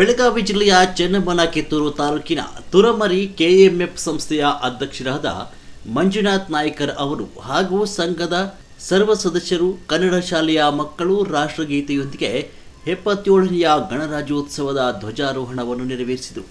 ಬೆಳಗಾವಿ ಜಿಲ್ಲೆಯ ಚೆನ್ನಮ್ಮನ ಕಿತ್ತೂರು ತಾಲೂಕಿನ ತುರಮರಿ ಕೆಎಂಎಫ್ ಸಂಸ್ಥೆಯ ಅಧ್ಯಕ್ಷರಾದ ಮಂಜುನಾಥ್ ನಾಯ್ಕರ್ ಅವರು ಹಾಗೂ ಸಂಘದ ಸರ್ವ ಸದಸ್ಯರು ಕನ್ನಡ ಶಾಲೆಯ ಮಕ್ಕಳು ರಾಷ್ಟ್ರಗೀತೆಯೊಂದಿಗೆ 77ನೆಯ ಗಣರಾಜ್ಯೋತ್ಸವದ ಧ್ವಜಾರೋಹಣವನ್ನು ನೆರವೇರಿಸಿದರು.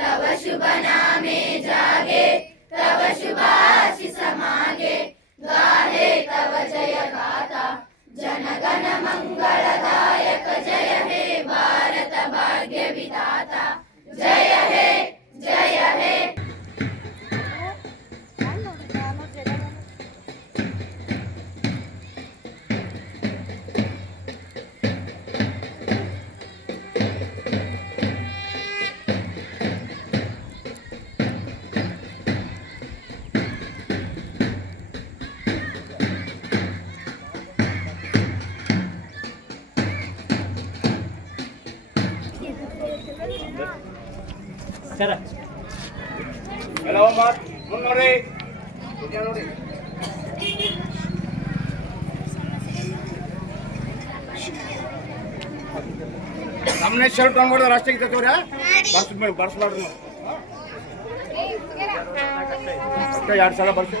तव शुभ नामे जागे तव शुभ आशीष मागे गाहे तव जय गाथा जनगण मंगलदायक जय हे भारत भाग्य विधाता जय हे जय हे. Hello, Mat. Munori. Munori. हमने शर्ट ऑन कर रास्ते की तोरा बस में बस लड़ लो अच्छा यार साला बस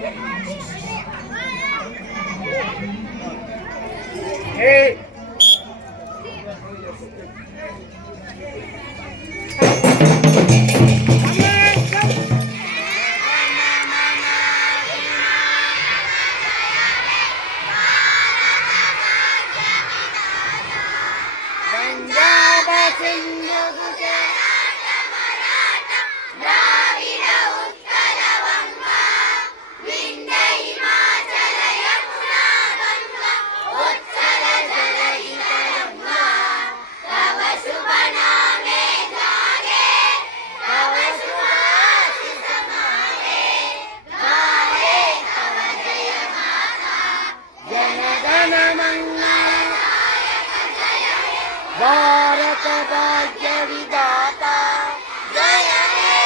ए भारत भाग्य विधाता जय हे